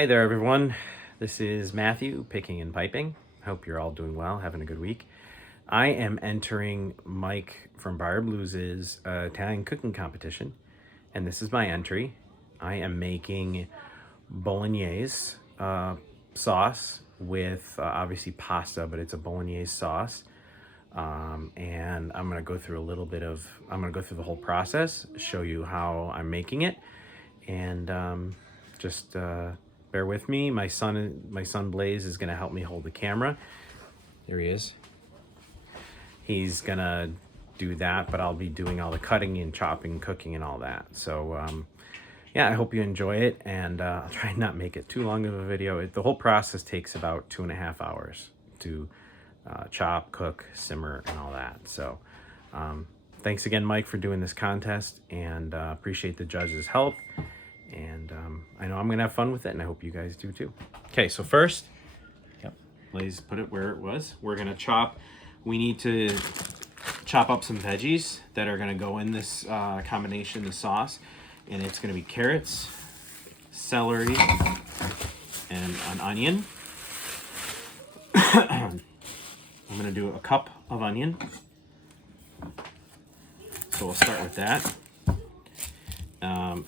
Hi there, everyone. This is Matthew, Picking and Piping. Hope you're all doing well, having a good week. I am entering Mike from Briar Blues' Italian cooking competition, and this is my entry. I am making Bolognese sauce with obviously pasta, but it's a Bolognese sauce. And I'm gonna go through the whole process, show you how I'm making it, and just bear with me. My son Blaze is gonna help me hold the camera. There he is. He's gonna do that, but I'll be doing all the cutting and chopping, cooking, and all that. So yeah, I hope you enjoy it, and I'll try and not make it too long of a video. The whole process takes about 2.5 hours to chop, cook, simmer, and all that. So thanks again, Mike, for doing this contest, and appreciate the judges' help. And I know I'm gonna have fun with it, and I hope you guys do too. Okay, so first, Blaze put it where it was. We're gonna chop. We need to chop up some veggies that are gonna go in this combination, the sauce, and it's gonna be carrots, celery, and an onion. I'm gonna do a cup of onion. So we'll start with that.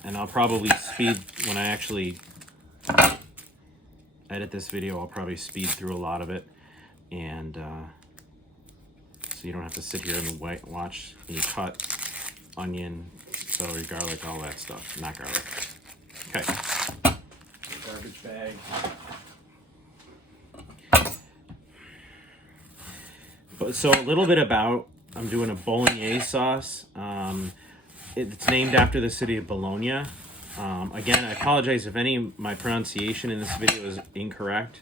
And I'll probably speed, when I actually edit this video, I'll probably speed through a lot of it. And so you don't have to sit here and watch me cut onion, celery, garlic, all that stuff. Not garlic. Okay. Garbage bag. So a little bit about, I'm doing a Bolognese sauce. It's named after the city of Bologna. Again, I apologize if any of my pronunciation in this video is incorrect.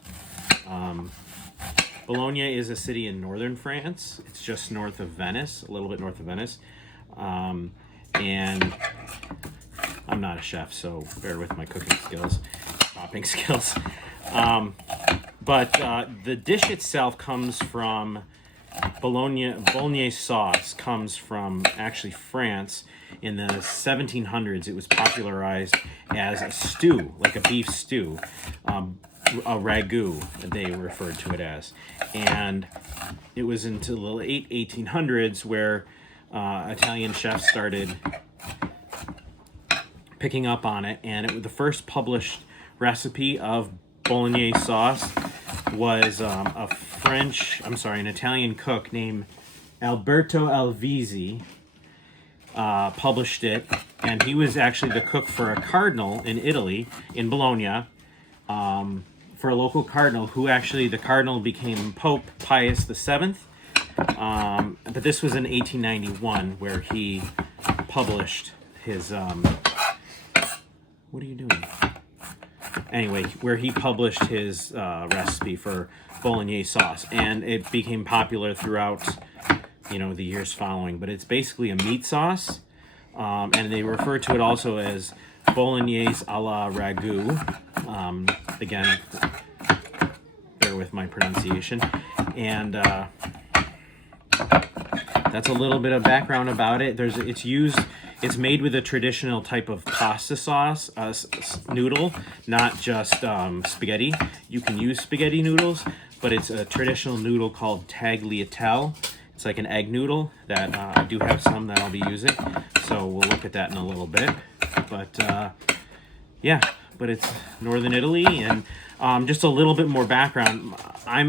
Bologna is a city in northern France. It's just north of Venice, a little bit north of Venice. And I'm not a chef, so bear with my cooking skills, chopping skills. But the dish itself comes from Bolognese sauce comes from actually France. In the 1700s, it was popularized as a stew, like a beef stew, a ragu, they referred to it as. And it was until the late 1800s where Italian chefs started picking up on it, and the first published recipe of Bolognese sauce was an Italian cook named Alberto Alvisi published it, and he was actually the cook for a cardinal in Italy, in Bologna, for a local cardinal who actually, the cardinal became Pope Pius VII, but this was in 1891 where he published his, what are you doing? Anyway, where he published his recipe for Bolognese sauce, and it became popular throughout, the years following. But it's basically a meat sauce, and they refer to it also as Bolognese a la ragu. Again, bear with my pronunciation. And that's a little bit of background about it. It's made with a traditional type of pasta sauce, noodle, not just spaghetti. You can use spaghetti noodles, but it's a traditional noodle called tagliatelle. It's like an egg noodle that I do have some that I'll be using. So we'll look at that in a little bit. But yeah, but it's northern Italy. And just a little bit more background. I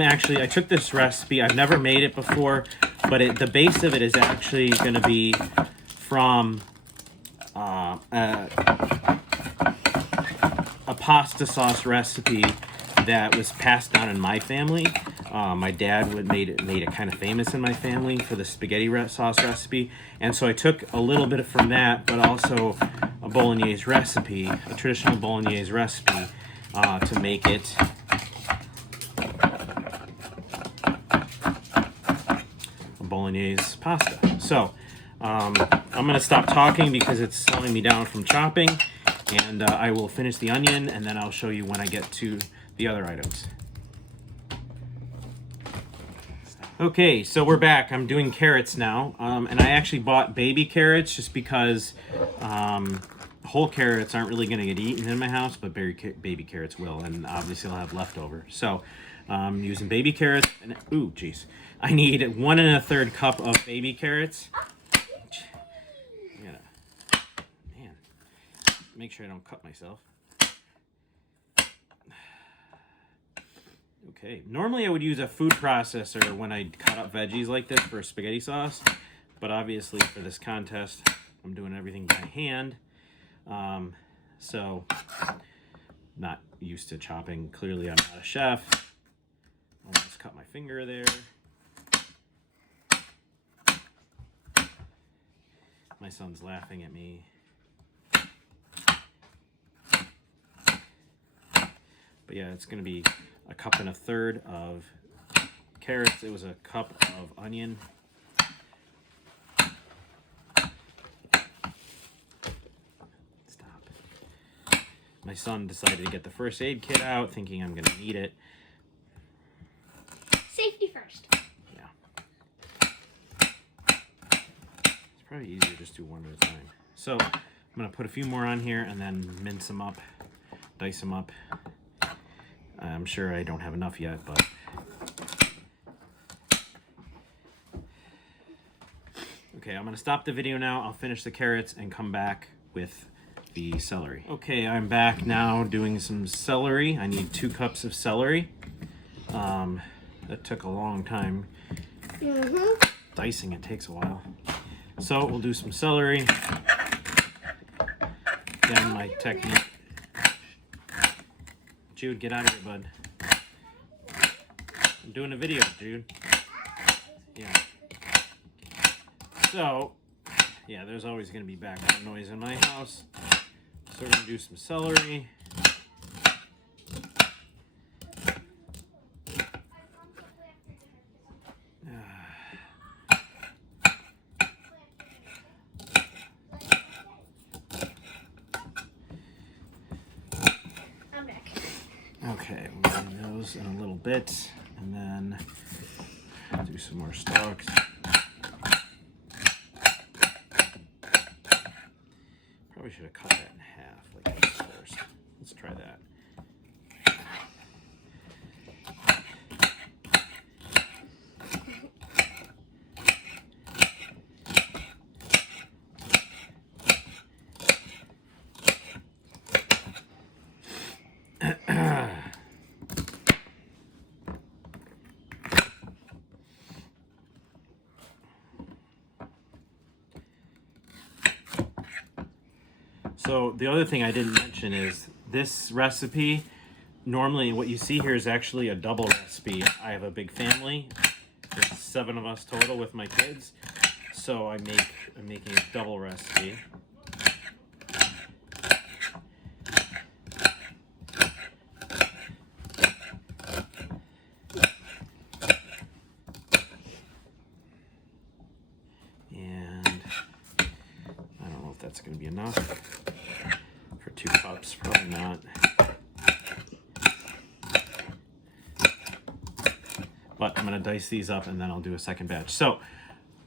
took this recipe. I've never made it before, but the base of it is actually going to be from a pasta sauce recipe that was passed down in my family. My dad made it kind of famous in my family for the spaghetti sauce recipe, and so I took a little bit from that, but also a Bolognese recipe, a traditional Bolognese recipe, to make it a Bolognese pasta. So I'm going to stop talking because it's slowing me down from chopping, and I will finish the onion, and then I'll show you when I get to the other items. Okay, so we're back. I'm doing carrots now, and I actually bought baby carrots just because whole carrots aren't really going to get eaten in my house, but baby carrots will, and obviously I'll have leftover. So using baby carrots, and ooh, geez, I need 1 1/3 cup of baby carrots. Man, make sure I don't cut myself. Okay, normally I would use a food processor when I cut up veggies like this for spaghetti sauce, but obviously for this contest, I'm doing everything by hand. So not used to chopping. Clearly I'm not a chef. Almost cut my finger there. My son's laughing at me. But yeah, it's gonna be 1 1/3 cups of carrots. It was 1 cup of onion. Stop. My son decided to get the first aid kit out, thinking I'm gonna need it. Safety first. Yeah. It's probably easier just do one at a time. So I'm gonna put a few more on here and then mince them up, dice them up. I'm sure I don't have enough yet, but okay, I'm gonna stop the video now. I'll finish the carrots and come back with the celery. Okay, I'm back now doing some celery. I need 2 cups of celery. That took a long time. Dicing it takes a while. So we'll do some celery. Again, my technique. Jude, get out of here, bud. I'm doing a video, Jude. Yeah. So, yeah, there's always going to be background noise in my house. So we're going to do some celery. Okay, we'll do those in a little bit, and then do some more stalks. Probably should have cut that in half like this first. Let's try that. So the other thing I didn't mention is this recipe, normally what you see here is actually a double recipe. I have a big family. There's 7 of us total with my kids. So I'm making a double recipe. And I don't know if that's going to be enough. For 2 cups, probably not. But I'm going to dice these up and then I'll do a second batch. So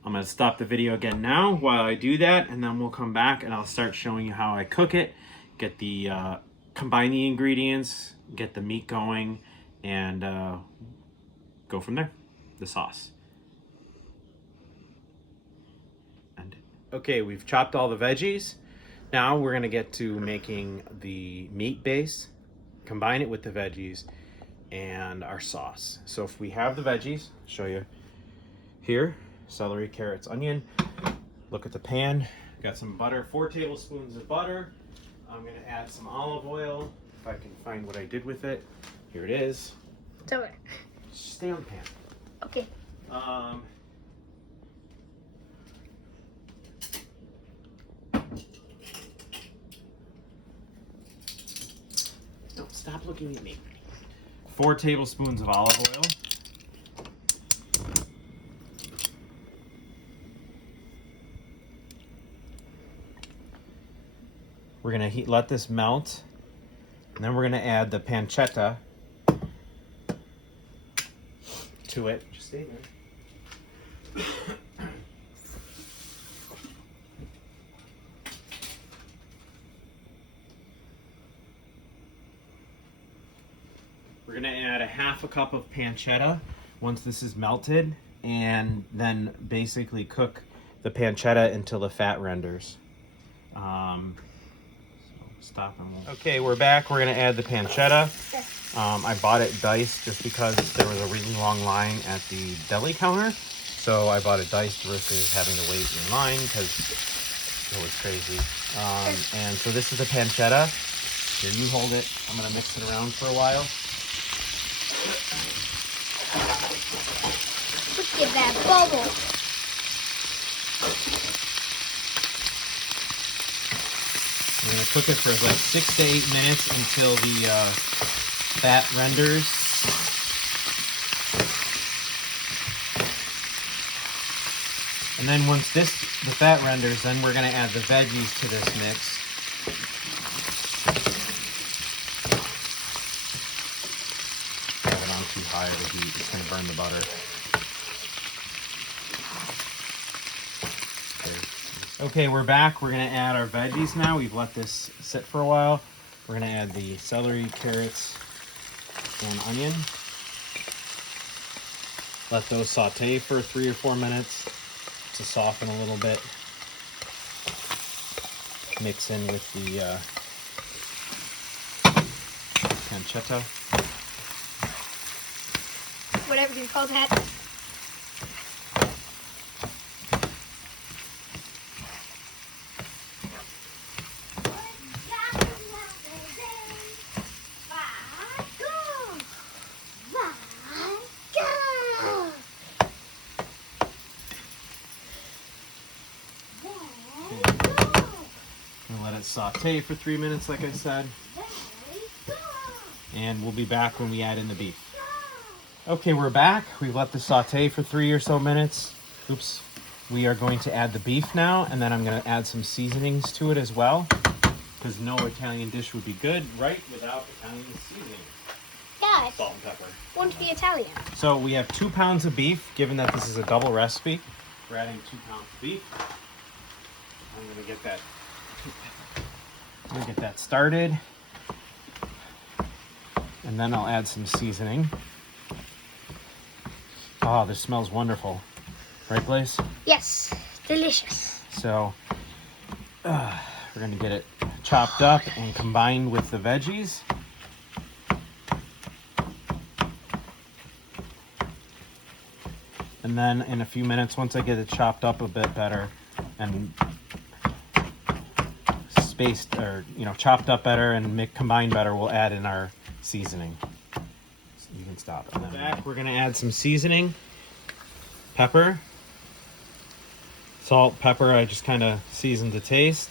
I'm going to stop the video again now while I do that, and then we'll come back and I'll start showing you how I cook it, get the combine the ingredients, get the meat going, and go from there. The sauce. And okay, we've chopped all the veggies. Now we're going to get to making the meat base, combine it with the veggies, and our sauce. So if we have the veggies, I'll show you here, celery, carrots, onion. Look at the pan. Got some butter, 4 tablespoons of butter. I'm going to add some olive oil, if I can find what I did with it. Here it is. It's over. Stay on the pan. Okay. No, stop looking at me. 4 tablespoons of olive oil. We're gonna let this melt, and then we're gonna add the pancetta to it. Just stay there. We're gonna add a half a cup of pancetta once this is melted, and then basically cook the pancetta until the fat renders. Stop and we'll... Okay, we're back. We're gonna add the pancetta. I bought it diced just because there was a really long line at the deli counter. So I bought it diced versus having to wait in line because it was crazy. And so this is the pancetta. Here, you hold it. I'm gonna mix it around for a while. Look at that bubble. We're gonna cook it for like 6 to 8 minutes until the fat renders. And then once the fat renders, then we're gonna add the veggies to this mix. Have it on too high of a heat, it's gonna burn the butter. Okay, we're back. We're gonna add our veggies now. We've let this sit for a while. We're gonna add the celery, carrots, and onion. Let those saute for 3 or 4 minutes to soften a little bit. Mix in with the pancetta. Whatever you call that. Saute for 3 minutes, like I said, and we'll be back when we add in the beef. Okay, we're back. We've let this saute for 3 or so minutes. Oops. We are going to add the beef now, and then I'm going to add some seasonings to it as well, because no Italian dish would be good, right, without Italian seasoning. Yes. Salt and pepper. Want to be Italian. So we have 2 pounds of beef, given that this is a double recipe. We're adding 2 pounds of beef. I'm going to get that started, and then I'll add some seasoning. Oh, this smells wonderful. Right, Blaze? Yes, delicious. So we're going to get it chopped up and combined with the veggies. And then in a few minutes, once I get it chopped up a bit better and spaced, or chopped up better and combined better, we'll add in our seasoning. So you can stop. And then back, we're gonna add some seasoning, pepper, salt, pepper. I just kind of seasoned to taste.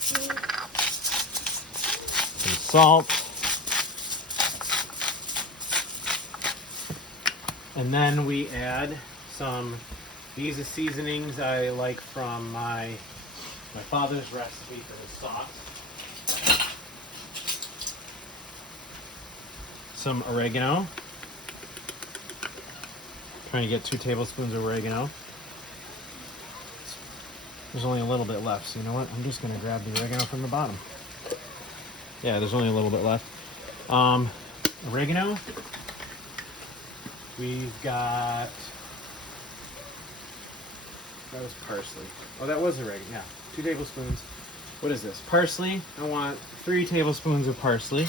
Some salt. And then we add some. These are seasonings I like from my father's recipe for the sauce. Some oregano. Trying to get 2 tablespoons of oregano. There's only a little bit left, so you know what? I'm just gonna grab the oregano from the bottom. Yeah, there's only a little bit left. Oregano. We've got... That was parsley. Oh, that was oregano. Yeah, 2 tablespoons. What is this? Parsley. I want 3 tablespoons of parsley.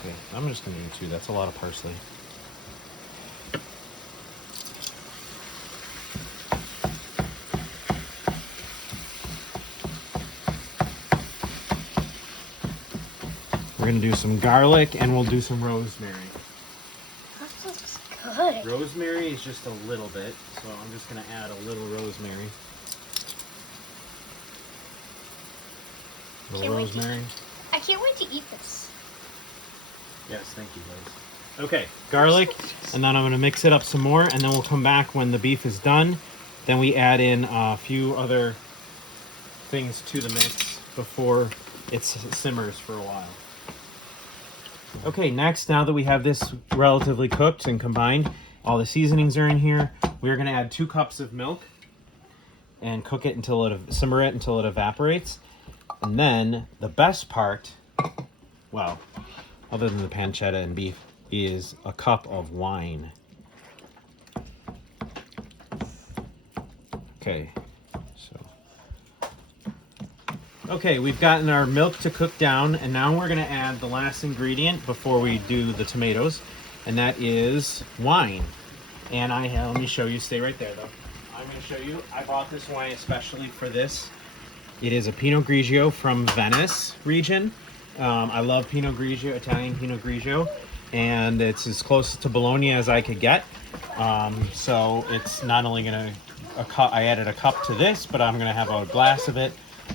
Okay, I'm just gonna do 2. That's a lot of parsley. We're gonna do some garlic, and we'll do some rosemary. That looks good. Rosemary is just a little bit, so I'm just gonna add a little rosemary. A little rosemary. I can't wait to eat this. Yes, thank you, guys. Okay, garlic, and then I'm gonna mix it up some more, and then we'll come back when the beef is done. Then we add in a few other things to the mix before it simmers for a while. Okay, next, now that we have this relatively cooked and combined, all the seasonings are in here, we're going to add 2 cups of milk and cook it simmer it until it evaporates. And then the best part, well, other than the pancetta and beef, is a cup of wine. Okay, okay, we've gotten our milk to cook down, and now we're going to add the last ingredient before we do the tomatoes, and that is wine. And let me show you, stay right there though. I'm going to show you, I bought this wine especially for this. It is a Pinot Grigio from Venice region. I love Pinot Grigio, Italian Pinot Grigio, and it's as close to Bologna as I could get. So it's not only going to, I added a cup to this, but I'm going to have a glass of it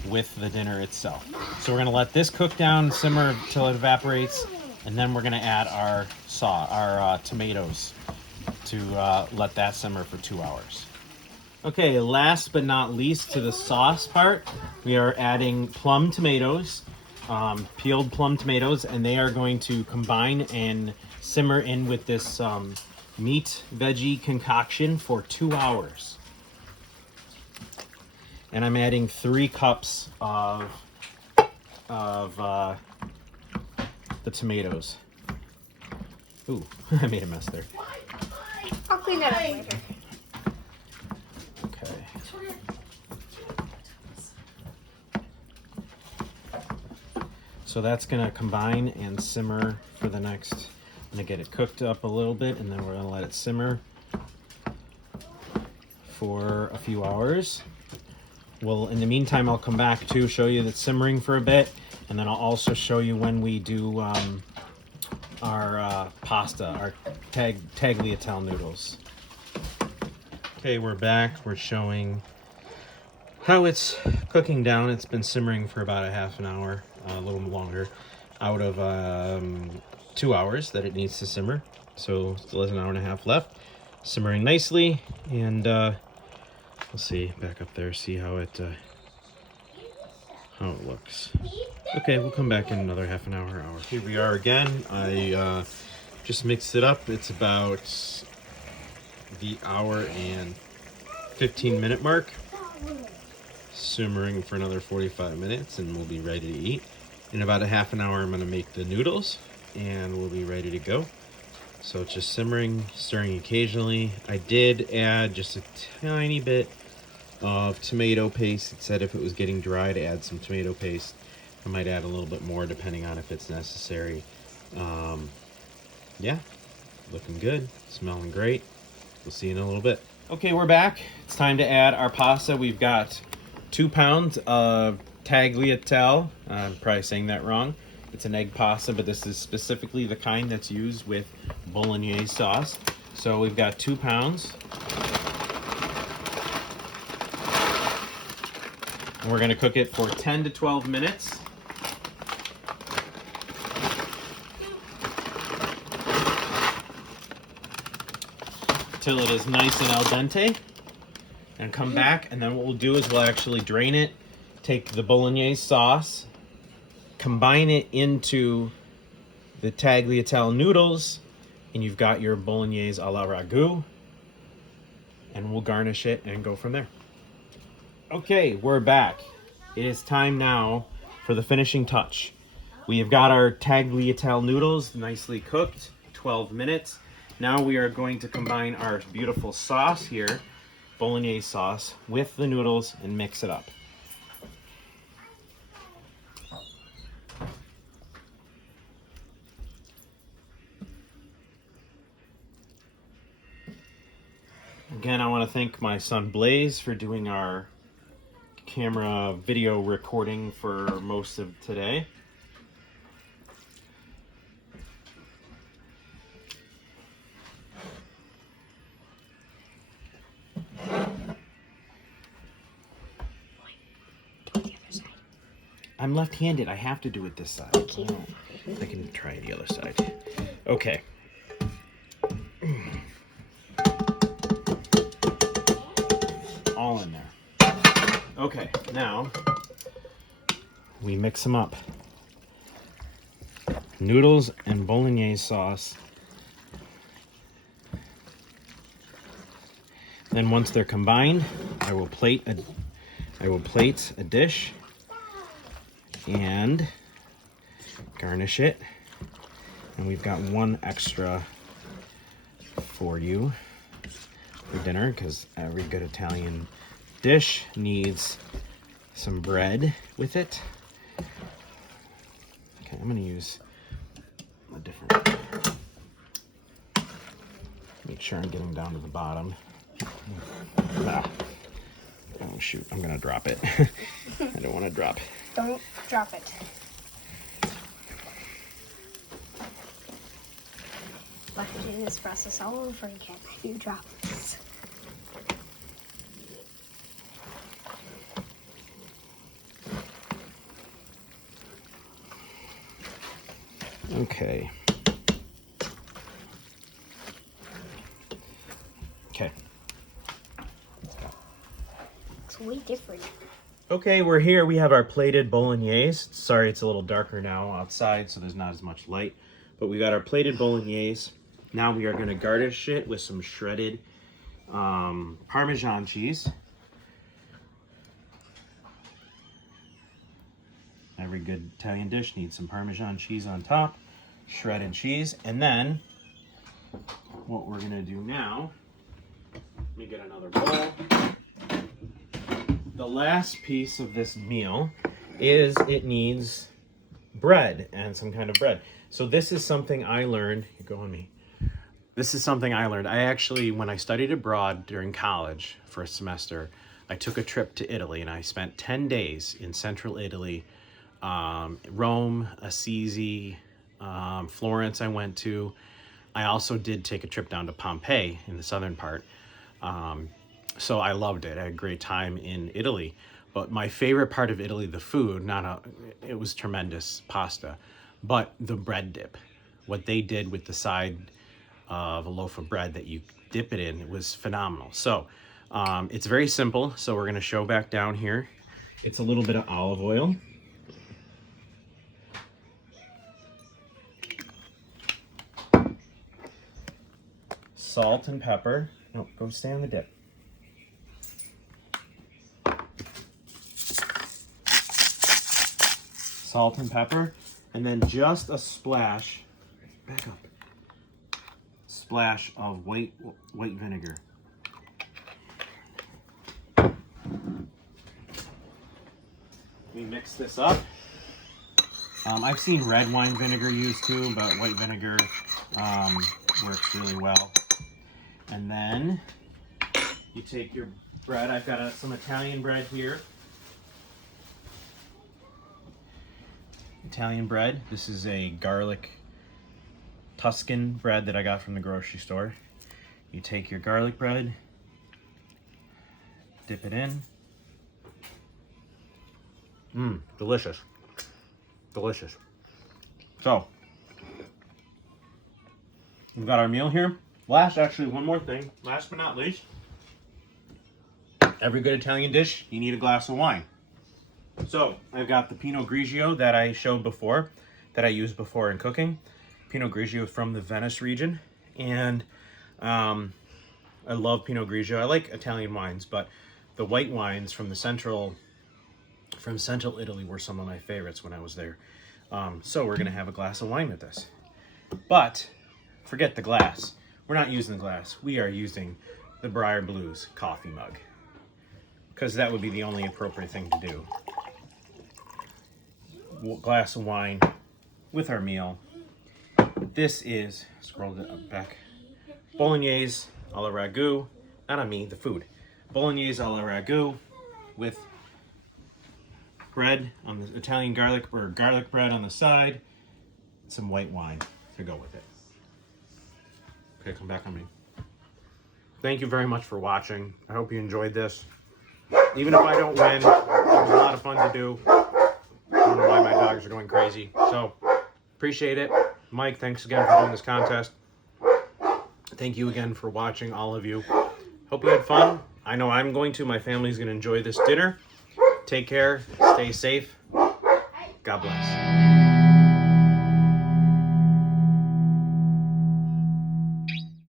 with the dinner itself. So we're going to let this cook down, simmer till it evaporates, and then we're going to add our tomatoes to let that simmer for 2 hours. Okay, last but not least, to the sauce part, we are adding plum tomatoes, peeled plum tomatoes, and they are going to combine and simmer in with this meat veggie concoction for 2 hours. And I'm adding 3 cups of the tomatoes. Ooh, I made a mess there. I'll clean that up later. Okay. So that's gonna combine and simmer for the next, I'm gonna get it cooked up a little bit, and then we're gonna let it simmer for a few hours. Well, in the meantime, I'll come back to show you that simmering for a bit, and then I'll also show you when we do our pasta, our tagliatelle noodles. Okay, we're back. We're showing how it's cooking down. It's been simmering for about a half an hour, a little longer, out of 2 hours that it needs to simmer. So still has an hour and a half left, simmering nicely, and we'll see back up there, see how it looks. Okay, we'll come back in another half an hour. Here we are again. I just mixed it up. It's about the hour and 15-minute mark, simmering for another 45 minutes, and we'll be ready to eat. In about a half an hour, I'm going to make the noodles, and we'll be ready to go. So it's just simmering, stirring occasionally. I did add just a tiny bit of tomato paste. It said if it was getting dry to add some tomato paste. I might add a little bit more depending on if it's necessary. Yeah, looking good, smelling great. We'll see you in a little bit. Okay, we're back. It's time to add our pasta. We've got 2 pounds of tagliatelle. I'm probably saying that wrong. It's an egg pasta, but this is specifically the kind that's used with Bolognese sauce. So we've got 2 pounds. And we're gonna cook it for 10 to 12 minutes. Till it is nice and al dente, and come back, and then what we'll do is we'll actually drain it, take the Bolognese sauce, combine it into the tagliatelle noodles, and you've got your Bolognese a la ragu, and we'll garnish it and go from there. Okay, we're back. It is time now for the finishing touch. We have got our tagliatelle noodles nicely cooked, 12 minutes. Now we are going to combine our beautiful sauce here, Bolognese sauce, with the noodles and mix it up. Again, I want to thank my son Blaze for doing our camera video recording for most of today. I'm left-handed. I have to do it this side. Okay. I can try the other side. Okay. All in there. Okay, now we mix them up. Noodles and Bolognese sauce. Then once they're combined, I will plate a dish and garnish it. And we've got one extra for you for dinner, because every good Italian dish needs some bread with it. Okay, I'm gonna use a different, make sure I'm getting down to the bottom. Ah. Oh shoot, I'm gonna drop it. I don't want to drop. Don't drop it. We'll have to do this process all over again if you drop this. Okay. Okay. It's way different. Okay, we're here. We have our plated bolognese. Sorry, it's a little darker now outside, so there's not as much light. But we got our plated bolognese. Now we are going to garnish it with some shredded Parmesan cheese. Every good Italian dish needs some Parmesan cheese on top, shredded cheese. And then what we're going to do now, let me get another bowl. The last piece of this meal is it needs bread and some kind of bread. So this is something I learned. You go on me. This is something I learned. I actually, when I studied abroad during college for a semester, I took a trip to Italy and I spent 10 days in central Italy. Rome, Assisi, Florence I went to. I also did take a trip down to Pompeii in the southern part. So I loved it. I had a great time in Italy. But my favorite part of Italy, the food, it was tremendous pasta, but the bread dip, what they did with the side of a loaf of bread that you dip it in, it was phenomenal. So it's very simple. So we're going to show back down here. It's a little bit of olive oil. Salt and pepper. No, go stay on the dip. Salt and pepper, and then just a splash, back up, splash of white vinegar. We mix this up. I've seen red wine vinegar used too, but white vinegar works really well. And then you take your bread. I've got some Italian bread here. Italian bread. This is a garlic Tuscan bread that I got from the grocery store. You take your garlic bread, dip it in. Delicious. Delicious. So, we've got our meal here. Actually, one more thing. Last but not least, every good Italian dish, you need a glass of wine. So I've got the Pinot Grigio that I showed before, that I used before in cooking. Pinot Grigio from the Venice region. And I love Pinot Grigio. I like Italian wines, but the white wines from central Italy were some of my favorites when I was there. So we're going to have a glass of wine with this. But forget the glass. We're not using the glass. We are using the Briar Blues coffee mug, because that would be the only appropriate thing to do. Glass of wine with our meal. This is, scroll it back, Bolognese a la ragu. Not on me, the food. Bolognese a la ragu with bread on the Italian garlic bread on the side, some white wine to go with it. Okay, come back on me. Thank you very much for watching. I hope you enjoyed this. Even if I don't win, it was a lot of fun to do. I don't know why my dogs are going crazy. So, appreciate it. Mike, thanks again for doing this contest. Thank you again for watching, all of you. Hope you had fun. I know I'm going to. My family's going to enjoy this dinner. Take care. Stay safe. God bless.